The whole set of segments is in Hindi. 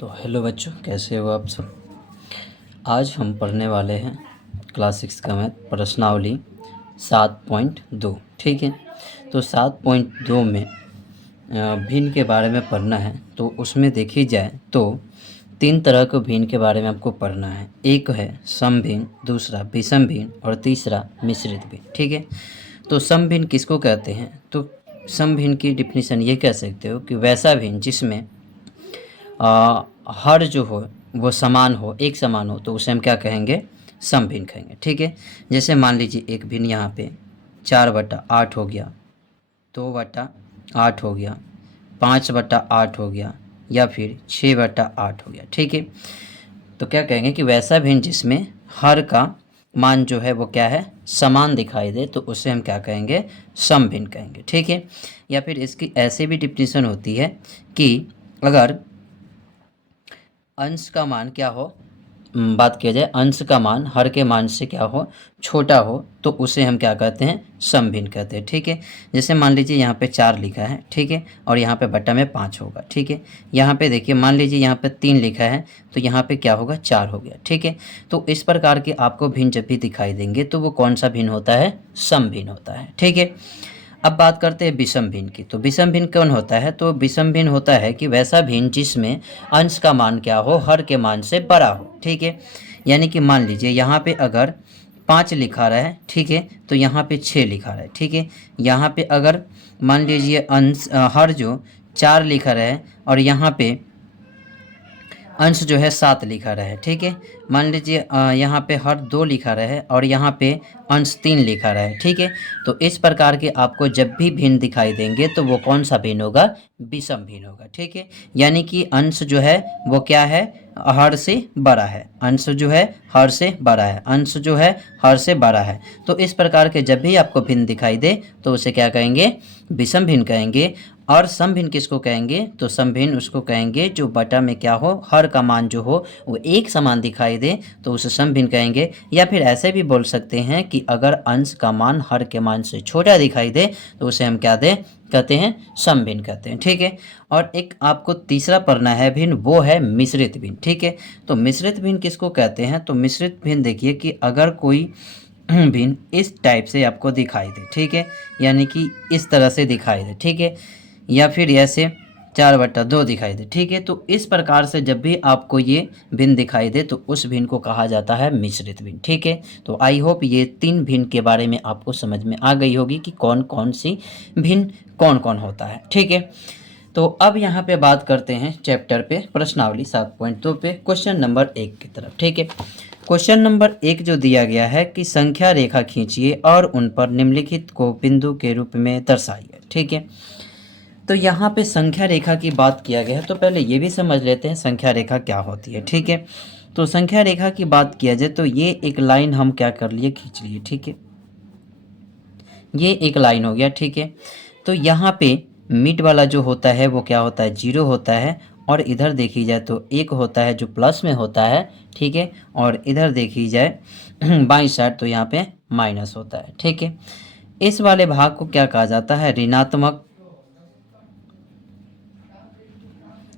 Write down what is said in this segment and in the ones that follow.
तो हेलो बच्चों, कैसे हो आप सब। आज हम पढ़ने वाले हैं क्लास 6 का मैथ प्रश्नावली 7.2। ठीक है, तो 7.2 में भिन्न के बारे में पढ़ना है। तो उसमें देखी जाए तो 3 तरह के भिन्न के बारे में आपको पढ़ना है। एक है सम भिन्न, दूसरा विषम भिन्न और तीसरा मिश्रित भिन्न। ठीक है, तो सम भिन्न किसको कहते हैं? तो सम भिन्न की डिफिनीशन ये कह सकते हो कि वैसा भिन्न जिसमें हर जो हो वो समान हो, एक समान हो, तो उसे हम क्या कहेंगे? सम भिन्न कहेंगे। ठीक है, जैसे मान लीजिए एक भिन्न यहाँ पे 4/8 हो गया, 2/8 हो गया, 5/8 हो गया, या फिर 6/8 हो गया। ठीक है, तो क्या कहेंगे कि वैसा भिन्न जिसमें हर का मान जो है वो क्या है? समान दिखाई दे, तो उसे हम क्या कहेंगे? सम भिन्न कहेंगे। ठीक है, या फिर इसकी ऐसे भी डिफिनीशन होती है कि अगर अंश का मान क्या हो, बात किया जाए अंश का मान हर के मान से क्या हो? छोटा हो, तो उसे हम क्या कहते हैं? सम भिन्न कहते हैं। ठीक है, जैसे मान लीजिए यहाँ पे 4 लिखा है, ठीक है, और यहाँ पे बट्टा में 5 होगा। ठीक है, यहाँ पे देखिए मान लीजिए यहाँ पे 3 लिखा है, तो यहाँ पे क्या होगा? 4 हो गया। ठीक है, तो इस प्रकार के आपको भिन्न जब भी दिखाई देंगे तो वो कौन सा भिन्न होता है? सम भिन्न होता है। ठीक है, अब बात करते हैं विषम भिन्न की। तो विषम भिन्न कौन होता है? तो विषम भिन्न होता है कि वैसा भिन्न जिसमें अंश का मान क्या हो? हर के मान से बड़ा हो। ठीक है, यानी कि मान लीजिए यहाँ पे अगर 5 लिखा रहा है, ठीक है, तो यहाँ पे 6 लिखा रहा है। ठीक है, यहाँ पे अगर मान लीजिए अंश हर जो 4 लिखा रहा है और यहाँ पे अंश जो है 7 लिखा रहा है। ठीक है, मान लीजिए यहाँ पे हर 2 लिखा रहा है और यहाँ पे अंश 3 लिखा रहा है। ठीक है, तो इस प्रकार के आपको जब भी भिन्न दिखाई देंगे तो वो कौन सा भिन्न होगा? विषम भिन्न होगा। ठीक है, यानी कि अंश जो है वो क्या है? हर से बड़ा है। अंश जो है हर से बड़ा है, अंश जो है हर से बड़ा है। तो इस प्रकार के जब भी आपको भिन्न दिखाई दे तो उसे क्या कहेंगे? विषम भिन्न कहेंगे। और सम भिन्न किसको कहेंगे? तो सम भिन्न उसको कहेंगे जो बटा में क्या हो? हर का मान जो हो वो एक समान दिखाई दे, तो उसे सम भिन्न कहेंगे। या फिर ऐसे भी बोल सकते हैं कि अगर अंश का मान हर के मान से छोटा दिखाई दे तो उसे हम क्या दे कहते हैं? सम भिन्न कहते हैं। ठीक है, और एक आपको तीसरा पढ़ना है भिन्न, वो है मिश्रित भिन्न। ठीक है, तो मिश्रित भिन्न किसको कहते हैं? तो मिश्रित भिन्न देखिए कि अगर कोई भिन्न इस टाइप से आपको दिखाई दे, ठीक है, यानी कि इस तरह से दिखाई दे, ठीक है, या फिर ऐसे 4/2 दिखाई दे। ठीक है, तो इस प्रकार से जब भी आपको ये भिन्न दिखाई दे तो उस भिन्न को कहा जाता है मिश्रित भिन्न। ठीक है, तो आई होप ये 3 भिन्न के बारे में आपको समझ में आ गई होगी कि कौन कौन सी भिन्न कौन कौन होता है। ठीक है, तो अब यहाँ पे बात करते हैं चैप्टर पे, प्रश्नावली 7.2 पे, क्वेश्चन नंबर 1 की तरफ। ठीक है, क्वेश्चन नंबर 1 जो दिया गया है कि संख्या रेखा खींचिए और उन पर निम्नलिखित को बिंदु के रूप में दर्शाइए। ठीक है, तो यहाँ पे संख्या रेखा की बात किया गया है, तो पहले ये भी समझ लेते हैं संख्या रेखा क्या होती है। ठीक है, तो संख्या रेखा की बात किया जाए तो ये एक लाइन हम क्या कर लिए? खींच लिए। ठीक है, ये एक लाइन हो गया। ठीक है, तो यहाँ पे मिड वाला जो होता है वो क्या होता है? 0 होता है, और इधर देखी जाए तो 1 होता है जो प्लस में होता है। ठीक है, और इधर देखी जाए बाईं साइड तो यहाँ पे माइनस होता है। ठीक है, इस वाले भाग को क्या कहा जाता है? ऋणात्मक,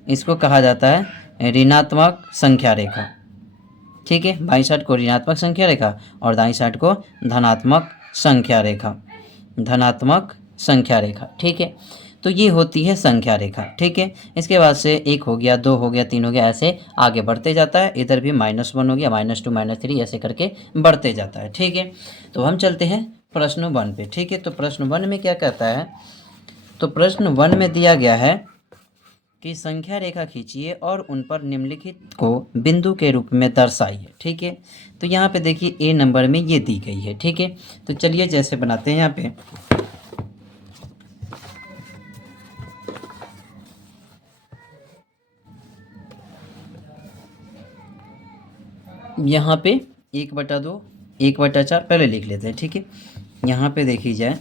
इसको कहा जाता है ऋणात्मक संख्या रेखा। ठीक है, बाईं साइड को ऋणात्मक संख्या रेखा और दाईं साइड को धनात्मक संख्या रेखा, धनात्मक संख्या रेखा। ठीक है, तो ये होती है संख्या रेखा। ठीक है, इसके बाद से 1 हो गया, 2 हो गया, 3 हो गया, ऐसे आगे बढ़ते जाता है। इधर भी -1 हो गया, -2, -3, ऐसे करके बढ़ते जाता है। ठीक है, तो हम चलते हैं प्रश्न 1 पे। ठीक है, तो प्रश्न 1 में क्या कहता है? तो प्रश्न 1 में दिया गया है कि संख्या रेखा खींचिए और उन पर निम्नलिखित को बिंदु के रूप में दर्शाइए। ठीक है, तो यहाँ पे देखिए ए नंबर में ये दी गई है। ठीक है, तो चलिए जैसे बनाते हैं यहाँ पे, यहाँ पे 1/2, 1/4 पहले लिख लेते हैं। ठीक है, यहाँ पे देखी जाए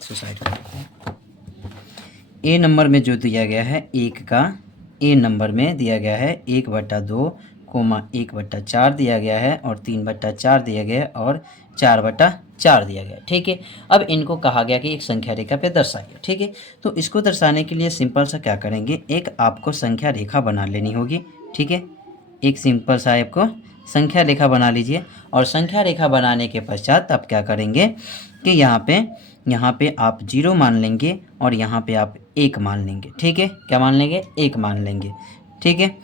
सुसाइड करते हैं। ए नंबर में जो दिया गया है 1 का, ए नंबर में दिया गया है 1/2 कोमा 1/4 दिया गया है और 3/4 दिया गया है और 4/4 दिया गया है। ठीक है, अब इनको कहा गया कि एक संख्या रेखा पे दर्शाइए। ठीक है, तो इसको दर्शाने के लिए सिंपल सा क्या करेंगे, एक आपको संख्या रेखा बना लेनी होगी। ठीक है, एक सिंपल सा आपको संख्या रेखा बना लीजिए और संख्या रेखा बनाने के पश्चात आप क्या करेंगे कि यहाँ पे आप 0 मान लेंगे और यहाँ पे आप 1 मान लेंगे। ठीक है, क्या मान लेंगे, 1 मान लेंगे। ठीक है,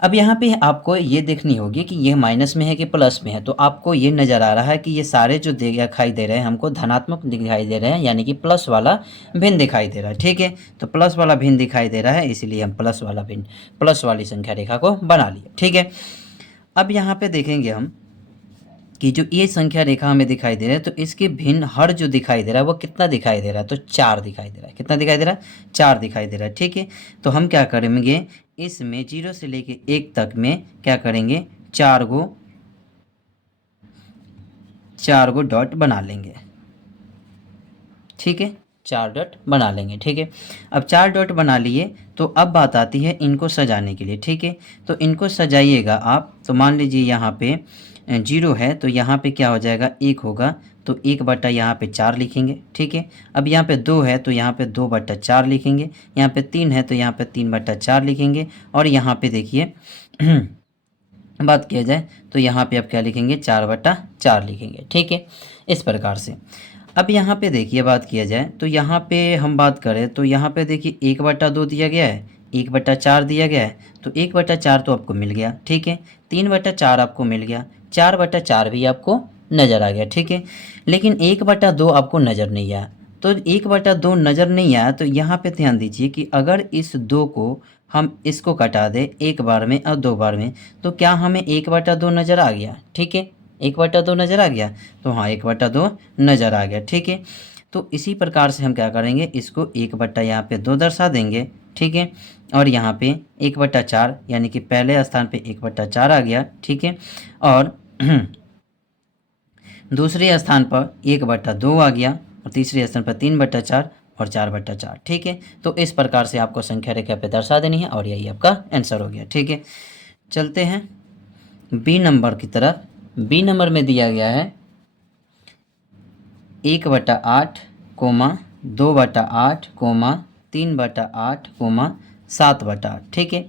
अब यहाँ पे आपको ये देखनी होगी कि ये माइनस में है कि प्लस में है। तो आपको ये नज़र आ रहा है कि ये सारे जो दिखाई दे रहे हैं हमको धनात्मक दिखाई दे रहे हैं, यानी कि प्लस वाला भिन्न दिखाई दे रहा है। ठीक है, तो प्लस वाला भिन्न दिखाई दे रहा है, इसीलिए हम प्लस वाली संख्या रेखा को बना लिए। ठीक है, अब यहाँ पे देखेंगे हम कि जो ये संख्या रेखा हमें दिखाई दे रहा है, तो इसके भिन्न हर जो दिखाई दे रहा है वो कितना दिखाई दे रहा है, तो 4 दिखाई दे रहा है। कितना दिखाई दे रहा है, 4 दिखाई दे रहा है। ठीक है, तो हम क्या करेंगे, इसमें 0 से लेके 1 तक में क्या करेंगे, 4 गो डॉट बना लेंगे। ठीक है, 4 डॉट बना लेंगे। ठीक है, अब 4 डॉट बना लिए तो अब बात आती है इनको सजाने के लिए। ठीक है, तो इनको सजाइएगा आप, तो मान लीजिए यहाँ पे 0 है तो यहाँ पे क्या हो जाएगा, 1 होगा, तो 1 यहाँ पे 4 लिखेंगे। ठीक है, अब यहाँ पे 2 है तो यहाँ पे 2/4 लिखेंगे, यहाँ पे 3 है तो यहाँ पे 3/4 लिखेंगे, और यहाँ पे देखिए बात किया जाए तो यहाँ पे आप क्या लिखेंगे, 4/4 लिखेंगे। ठीक है, इस प्रकार से। अब यहाँ पे देखिए बात किया जाए तो यहाँ पे हम बात करें तो यहाँ पे देखिए 1/2 दिया गया है, 1/4 दिया गया है, तो 1/4 तो आपको मिल गया। ठीक है, 3/4 आपको मिल गया, 4/4 भी आपको नज़र आ गया। ठीक है, लेकिन 1/2 आपको नज़र नहीं आया। तो 1/2 नज़र नहीं आया तो यहाँ पे ध्यान दीजिए कि अगर इस 2 को हम इसको कटा दें एक बार में और 2 बार में, तो क्या हमें 1/2 नज़र आ गया। ठीक है, 1/2 नज़र आ गया, तो हाँ 1/2 नज़र आ गया। ठीक है, तो इसी प्रकार से हम क्या करेंगे, इसको 1 यहाँ पे 2 दर्शा देंगे। ठीक है, और यहाँ पे 1/4 यानी कि पहले स्थान पे 1/4 आ गया। ठीक है, और दूसरे स्थान पर 1/2 आ गया और तीसरे स्थान पर 3/4 और 4/4। ठीक है, तो इस प्रकार से आपको संख्या रेखा पे दर्शा देनी है और यही आपका आंसर हो गया। ठीक है, चलते हैं बी नंबर की तरफ। बी नंबर में दिया गया है 1/8, 2/8, 3/8, 7/8। ठीक है,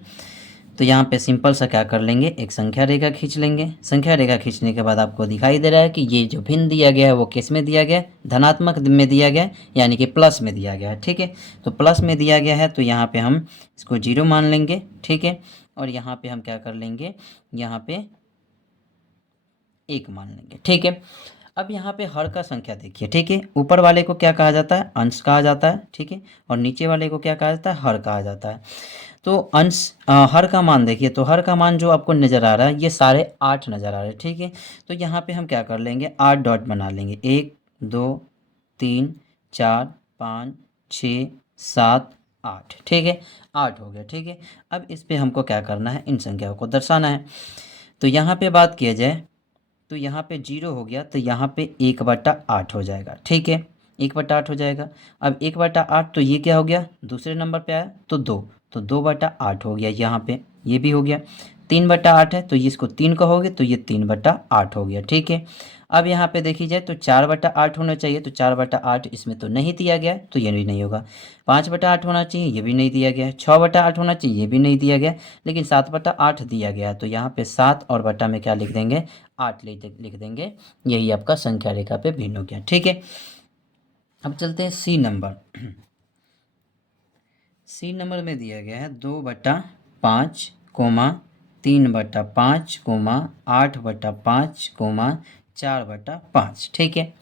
तो यहाँ पे सिंपल सा क्या कर लेंगे, एक संख्या रेखा खींच लेंगे। संख्या रेखा खींचने के बाद आपको दिखाई दे रहा है कि ये जो भिन्न दिया गया है वो किस में दिया गया है, धनात्मक में दिया गया है, यानी कि प्लस में दिया गया है। ठीक है, तो प्लस में दिया गया है तो यहाँ पे हम इसको 0 मान लेंगे। ठीक है, और यहाँ पे हम क्या कर लेंगे, यहाँ पे 1 मान लेंगे। ठीक है, अब यहाँ पे हर का संख्या देखिए। ठीक है, ऊपर वाले को क्या कहा जाता है, अंश कहा जाता है। ठीक है, और नीचे वाले को क्या कहा जाता है, हर कहा जाता है। तो अंश हर का मान देखिए, तो हर का मान जो आपको नज़र आ रहा है ये सारे 8 नज़र आ रहे हैं। ठीक है, तो यहाँ पे हम क्या कर लेंगे, 8 डॉट बना लेंगे, 1 2 3 4 5 6 7 8। ठीक है, 8 हो गया। ठीक है, अब इस पे हमको क्या करना है, इन संख्याओं को दर्शाना है। तो यहाँ पे बात किया जाए तो यहाँ पे 0 हो गया, तो यहाँ पे 1/8 हो जाएगा। ठीक है, 1/8 हो जाएगा। अब 1/8 तो ये क्या हो गया, दूसरे नंबर पे आया तो 2, तो 2/8 हो गया। यहाँ पे ये भी हो गया। 3/8 है तो ये इसको 3 कहोगे तो ये 3/8 हो गया। ठीक है, अब यहाँ पे देखी जाए तो 4/8 होना चाहिए, तो 4/8 इसमें तो नहीं दिया गया तो ये भी नहीं होगा। 5/8 होना चाहिए, ये भी नहीं दिया गया। 6/8 होना चाहिए, ये भी नहीं दिया गया। लेकिन 7/8 दिया गया, तो यहाँ पे 7 और बटा में क्या लिख देंगे, 8 लिख देंगे। यही आपका संख्या रेखा पे भिन्न हो गया। ठीक है, अब चलते हैं सी नंबर। सी नंबर में दिया गया है 2/5, 3/5, 8/5, 4/5। ठीक है,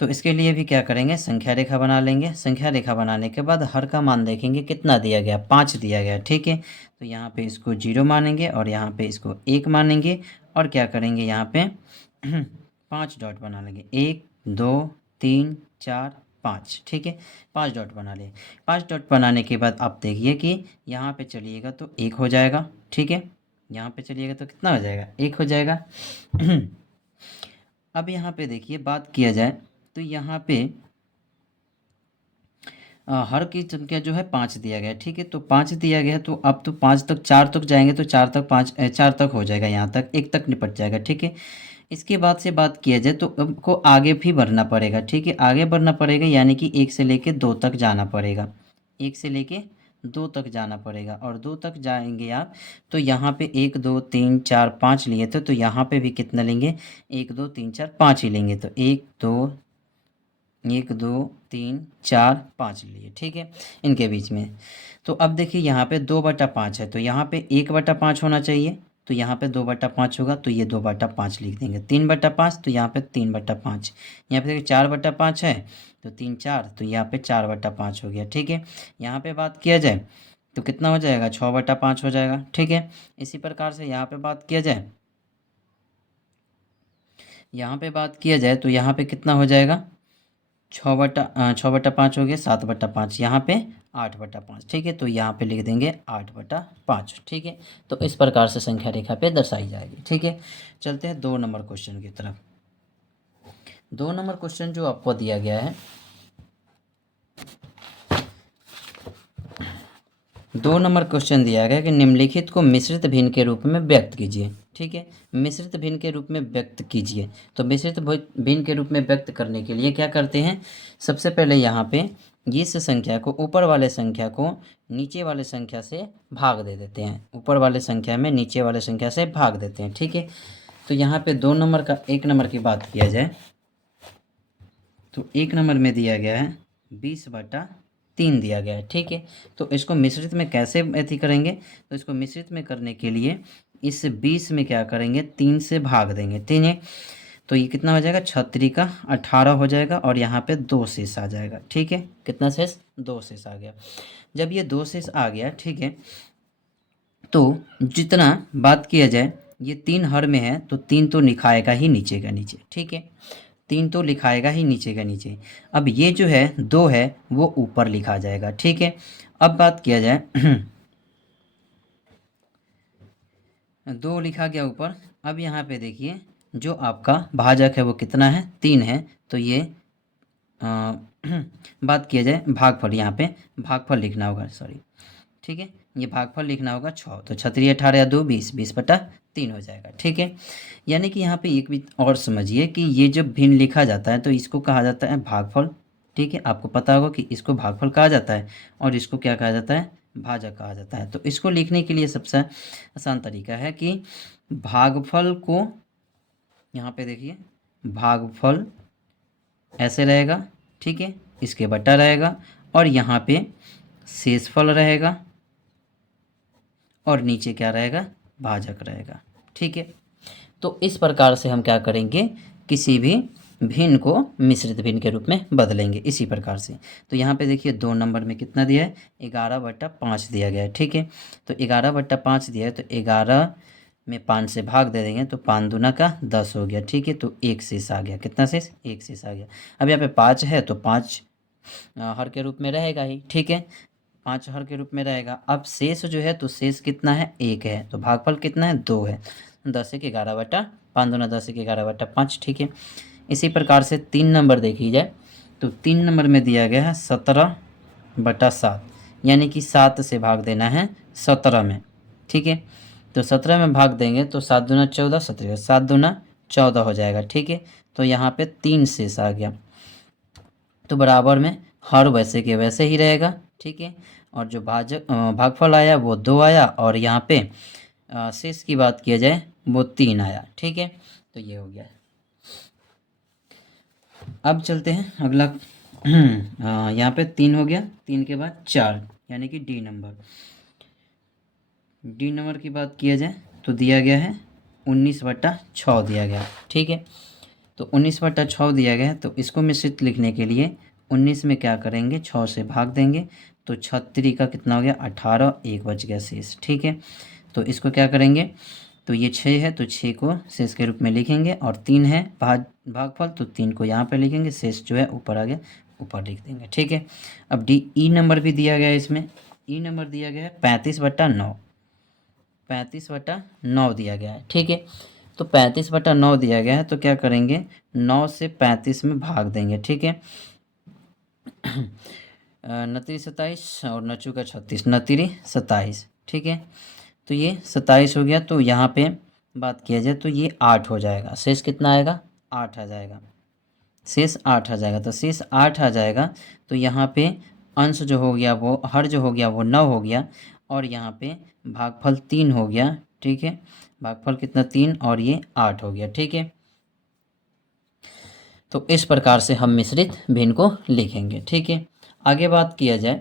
तो इसके लिए भी क्या करेंगे, संख्या रेखा बना लेंगे। संख्या रेखा बनाने के बाद हर का मान देखेंगे कितना दिया गया, 5 दिया गया। ठीक है, तो यहाँ पे इसको 0 मानेंगे और यहाँ पे इसको 1 मानेंगे और क्या करेंगे, यहाँ पे 5 डॉट बना लेंगे, 1 2 3 4 5। ठीक है, 5 डॉट बना लिए। 5 डॉट बनाने के बाद आप देखिए कि यहाँ पे चलिएगा तो 1 हो जाएगा। ठीक है, यहाँ पे चलिएगा तो कितना हो जाएगा, 1 हो जाएगा। अब यहाँ पे देखिए बात किया जाए तो यहाँ पे हर की संख्या जो है 5 दिया गया है, ठीक है। तो 5 दिया गया है, तो अब तो 5 तक 4 तक जाएंगे तो 4 तक 5 4 तक हो जाएगा, यहाँ तक 1 तक निपट जाएगा, ठीक है। इसके बाद से बात किया जाए तो आपको आगे भी बढ़ना पड़ेगा, ठीक है। आगे बढ़ना पड़ेगा यानी कि 1 से लेके 2 तक जाना पड़ेगा, 1 से लेके 2 तक जाना पड़ेगा। और 2 तक जाएंगे आप तो यहाँ पे 1 2 3 4 5 लिए थे, तो यहाँ पे भी कितना लेंगे, 1 2 3 4 5 ही लेंगे। तो 1 2 3 4 5 लिए, ठीक है, इनके बीच में। तो अब देखिए यहाँ पे 2/5 है, तो यहाँ पे 1/5 होना चाहिए, तो यहाँ पे 2/5 होगा, तो ये 2/5 लिख देंगे। 3/5 तो यहाँ पे 3/5, यहाँ पे देखिए 4/5 है, तो 3 4, तो यहाँ पे 4/5 हो गया, ठीक है। यहाँ पे बात किया जाए तो कितना हो जाएगा, 6/5 हो जाएगा, ठीक है। इसी प्रकार से यहाँ पे बात किया जाए, यहाँ पे बात किया जाए तो यहाँ पे कितना हो जाएगा, 6/5 हो गया, 7/5, यहाँ पे 8/5, ठीक है। तो यहाँ पे लिख देंगे 8/5, ठीक है। तो इस प्रकार से संख्या रेखा पे दर्शाई जाएगी, ठीक है। चलते हैं 2 नंबर क्वेश्चन की तरफ। 2 नंबर क्वेश्चन जो आपको दिया गया है, 2 नंबर क्वेश्चन दिया गया कि निम्नलिखित को मिश्रित भिन्न के रूप में व्यक्त कीजिए, ठीक है। मिश्रित भिन्न के रूप में व्यक्त कीजिए। तो मिश्रित भिन्न के रूप में व्यक्त करने के लिए क्या करते हैं, सबसे पहले यहाँ पे इस संख्या को, ऊपर वाले संख्या को नीचे वाले संख्या से भाग दे देते हैं, ऊपर वाले संख्या में नीचे वाले संख्या से भाग देते हैं, ठीक है। तो यहाँ पे 2 नंबर का 1 नंबर की बात किया जाए तो 1 नंबर में दिया गया है 20/3 दिया गया है, ठीक है। तो इसको मिश्रित में कैसे ऐसी करेंगे, तो इसको मिश्रित में करने के लिए इस 20 में क्या करेंगे, 3 से भाग देंगे, ठीक है। तो ये कितना हो जाएगा, 36 का 18 हो जाएगा, और यहाँ पे 2 शेष आ जाएगा, ठीक है। कितना शेष, 2 शेष आ गया। जब ये 2 शेष आ गया, ठीक है, तो जितना बात किया जाए, ये 3 हर में है तो 3 तो लिखाएगा ही नीचे का नीचे, ठीक है। 3 तो लिखाएगा ही नीचे का नीचे। अब ये जो है 2 है वो ऊपर लिखा जाएगा, ठीक है। अब बात किया जाए 2 लिखा गया ऊपर। अब यहाँ पे देखिए जो आपका भाजक है वो कितना है, 3 है। तो ये अ, बात किया जाए भागफल, यहाँ पे भागफल लिखना होगा, सॉरी, ठीक है। ये भागफल लिखना होगा 6, तो 36 18 या 2 20, 20/3 हो जाएगा, ठीक है। यानी कि यहाँ पे एक भी और समझिए कि ये जब भिन्न लिखा जाता है तो इसको कहा जाता है भागफल, ठीक है। आपको पता होगा कि इसको भागफल कहा जाता है और इसको क्या कहा जाता है, भाजक कहा जाता है। तो इसको लिखने के लिए सबसे आसान तरीका है कि भागफल को, यहाँ पे देखिए भागफल ऐसे रहेगा, ठीक है, इसके बटा रहेगा, और यहाँ पे शेषफल रहेगा, और नीचे क्या रहेगा, भाजक रहेगा, ठीक है। तो इस प्रकार से हम क्या करेंगे, किसी भी भिन्न को मिश्रित भिन्न के रूप में बदलेंगे, इसी प्रकार से। तो यहाँ पे देखिए 2 नंबर में कितना दिया है, 11/5 दिया गया है, ठीक है। तो 11/5 दिया है, तो 11 में 5 से भाग दे देंगे तो 5 दूना का 10 हो गया, ठीक है। तो 1 शेष आ गया, कितना शेष, 1 शेष आ गया। अब यहाँ पे 5 है तो 5 हर के रूप में रहेगा ही, ठीक है, 5 हर के रूप में रहेगा। अब शेष जो है तो शेष कितना है, 1 है, तो भागफल कितना है, 2 है। 10 1 11/5 दूना 10 1 11/5, ठीक है। इसी प्रकार से 3 नंबर देखी जाए तो 3 नंबर में दिया गया है 17/7, यानी कि 7 से भाग देना है 17 में, ठीक है। तो 17 में भाग देंगे तो 7 दूना 14, 17, 7 दूना 14 हो जाएगा, ठीक है। तो यहाँ पे 3 शेष आ गया, तो बराबर में हर वैसे के वैसे ही रहेगा, ठीक है। और जो भागफल आया वो 2 आया, और यहाँ पे शेष की बात किया जाए वो 3 आया, ठीक है। तो ये हो गया। अब चलते हैं अगला यहाँ पे 3 हो गया, 3 के बाद 4 यानी कि डी नंबर की बात किया जाए तो दिया गया है 19/6 दिया गया, ठीक है। तो 19/6 दिया गया है, तो इसको मिश्रित लिखने के लिए 19 में क्या करेंगे, 6 से भाग देंगे, तो 36 का कितना हो गया, 18, 1 बच गया शेष, ठीक है। तो इसको क्या करेंगे, तो ये 6 है तो 6 को शेष के रूप में लिखेंगे, और 3 है भागफल, तो 3 को यहाँ पे लिखेंगे, शेष जो है ऊपर आ गया, ऊपर लिख देंगे, ठीक है। अब ई नंबर भी दिया गया है, इसमें ई नंबर दिया गया है 35/9, 35/9 दिया गया है, ठीक है। तो 35/9 दिया गया है, तो क्या करेंगे, 9 से 35 में भाग देंगे, ठीक है। नतीरी 27 और नचू का 36, नतीरी 27, ठीक है। तो ये 27 हो गया। तो यहाँ पे बात किया जाए तो ये 8 हो जाएगा। शेष कितना आएगा? 8 आ जाएगा। शेष 8 आ जाएगा। तो शेष 8 आ जाएगा। तो यहाँ पे अंश जो हो गया वो, हर जो हो गया वो 9 हो गया, और यहाँ पे भागफल 3 हो गया, ठीक है। भागफल कितना? 3, और ये 8 हो गया, ठीक है। तो इस प्रकार से हम मिश्रित भिन्न को लिखेंगे, ठीक है। आगे बात किया जाए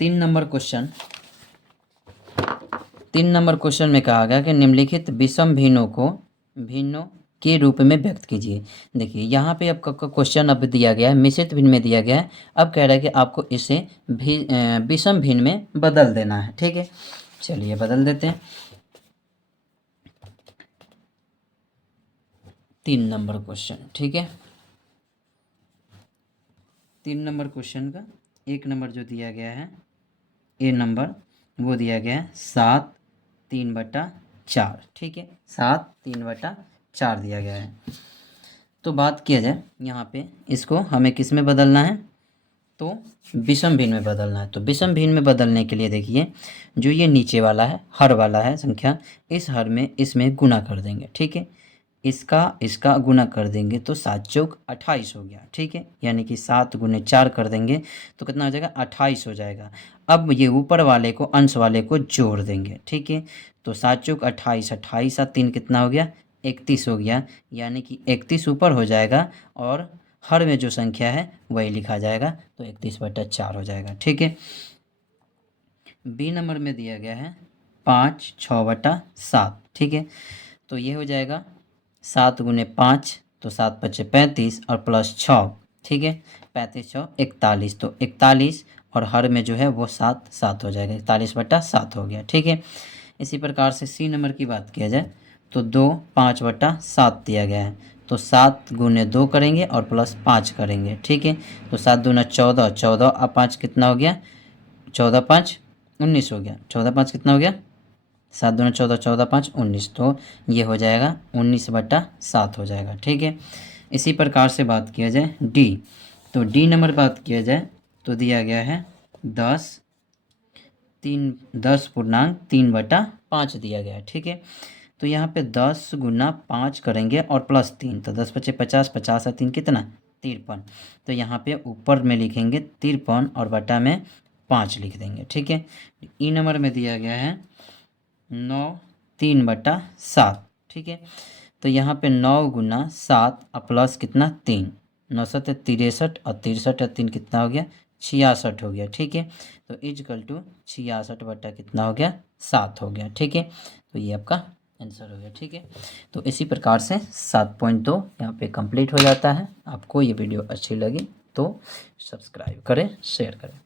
3 नंबर क्वेश्चन। 3 नंबर क्वेश्चन में कहा गया कि निम्नलिखित विषम भिन्नों के रूप में व्यक्त कीजिए। देखिए यहाँ पे आपका क्वेश्चन अब दिया गया है, मिश्रित भिन्न में दिया गया है। अब कह रहा है कि आपको इसे विषम भिन्न में बदल देना है, ठीक है। चलिए बदल देते हैं। 3 नंबर क्वेश्चन, ठीक है। 3 नंबर क्वेश्चन का 1 नंबर जो दिया गया है, ए नंबर, वो दिया गया है 7/3/4, ठीक है। 7/3/4 दिया गया है। तो बात किया जाए यहाँ पे, इसको हमें किस में बदलना है? तो विषम भिन्न में बदलना है। तो विषम भिन्न में बदलने के लिए देखिए, जो ये नीचे वाला है, हर वाला है संख्या, इस हर में इसमें गुना कर देंगे, ठीक है। इसका गुना कर देंगे तो 7 चौक 28 हो गया, ठीक है। यानी कि 7 गुने 4 कर देंगे तो कितना हो जाएगा? 28 हो जाएगा। अब ये ऊपर वाले को, अंश वाले को जोड़ देंगे, ठीक है। तो 7 चौक 28, 28 और 3 कितना हो गया? 31 हो गया। यानी कि 31 ऊपर हो जाएगा, और हर में जो संख्या है वही लिखा जाएगा। तो 31/4 हो जाएगा, ठीक है। बी नंबर में दिया गया है 5/6/7, ठीक है। तो ये हो जाएगा 7 गुने 5, तो 7×5 35, और प्लस 6, ठीक है। 35×6 41, तो 41, और हर में जो है वो 7 7 हो जाएगा। 41/7 हो गया, ठीक है। इसी प्रकार से सी नंबर की बात किया जाए तो 2 5/7 दिया गया है। तो 7 गुने 2 करेंगे और प्लस 5 करेंगे, ठीक है। तो 7 दूना 14, 14 और 5 कितना हो गया? 14×5 19 हो गया। 14×5 कितना हो गया? 7 दूना 14, 14×5 19, तो ये हो जाएगा 19/7 हो जाएगा, ठीक है। इसी प्रकार से बात किया जाए डी, तो डी नंबर बात किया जाए तो दिया गया है 10/3/5 दिया गया है, ठीक है। तो यहाँ पे 10 गुना 5 करेंगे और प्लस 3, तो 10×5 50, 50 और 3 कितना? 53। तो यहाँ पे ऊपर में लिखेंगे 53 और बटा में 5 लिख देंगे, ठीक है। ई नंबर में दिया गया है 9/3/7, ठीक है। तो यहाँ पे 9 गुना 7 और प्लस कितना? 3, 9 7 63, और 63 और 3 कितना हो गया? 66 हो गया, ठीक है। तो इजकल टू 66 कितना हो गया? 7 हो गया, ठीक है। तो ये आपका आंसर हो गया, ठीक है। तो इसी प्रकार से 7.2 यहाँ पे कंप्लीट हो जाता है। आपको ये वीडियो अच्छी लगी तो सब्सक्राइब करें, शेयर करें।